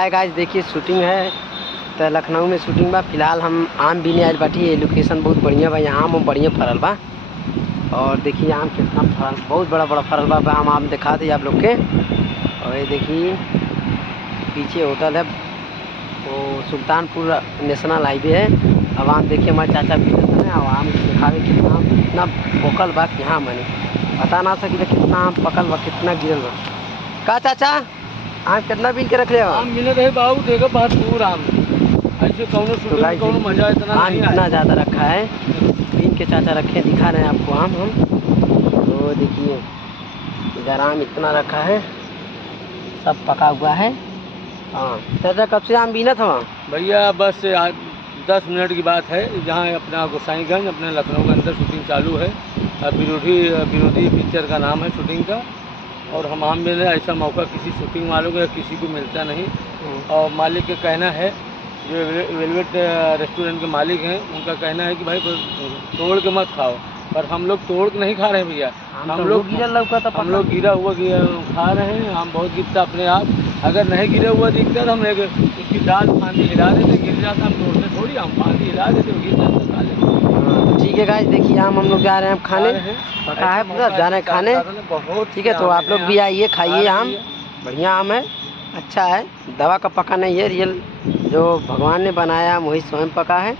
Hi guys, देखिए shooting है तो लखनऊ में शूटिंग बा। फिलहाल हम आम बीने आयल बाटी। ये लोकेशन बहुत बढ़िया बा। यहाँ आम बढ़िया फरल बा और देखिए आम कितना फरल, बहुत बड़ा बड़ा फरल बा। आम दिखा दी आप लोग के। और ये देखिए पीछे होटल है, वो सुल्तानपुर नेशनल हाईवे है। अब आम देखिए हमारे चाचा पीछे है और आम दिखावे कितना पकल बा कि हाँ मैंने बता ना सकी कितना आम पकल बा, कितना गिरल बा। का चाचा आम कितना बीन के रख ले? आम मिले रहे बाबू, देखो बहुत दूर आम ऐसे कौनो तो कौनो मजा इतना आम नहीं इतना आया। ज़्यादा रखा है, बीन के चाचा रखे, दिखा रहे हैं आपको आम हम। तो देखिए इधर आम इतना रखा है, सब पका हुआ है। हाँ चाचा, कब से आम बीना था वहाँ? भैया बस 10 मिनट की बात है। जहाँ अपना गोसाईगंज अपने लखनऊ के अंदर शूटिंग चालू है। विरोधी पिक्चर का नाम है शूटिंग का। और हम आम मिले, ऐसा मौका किसी शूटिंग वालों को या किसी को मिलता नहीं। और मालिक का कहना है, जो वेलवेट रेस्टोरेंट के मालिक हैं, उनका कहना है कि भाई तोड़ के मत खाओ। पर हम लोग तोड़ के नहीं खा रहे हैं भैया, हम लोग गिरा हुआ खा रहे हैं। हम बहुत गिरता अपने आप, अगर नहीं गिरा हुआ दिखता तो हम उसकी दाल फांदी हिला देते, गिर जाता हम तोड़ते थोड़ी, हम फांदी हिला देते गिर जाता खा लेते। ठीक है गाइस, देखिए आम हम लोग जा रहे हैं खाने, पका है पूरा, जा रहे हैं खाने। ठीक है, तो आप लोग भी आइए, खाइए आम, बढ़िया आम है, अच्छा है, दवा का पका नहीं है, रियल जो भगवान ने बनाया वही स्वयं पका है।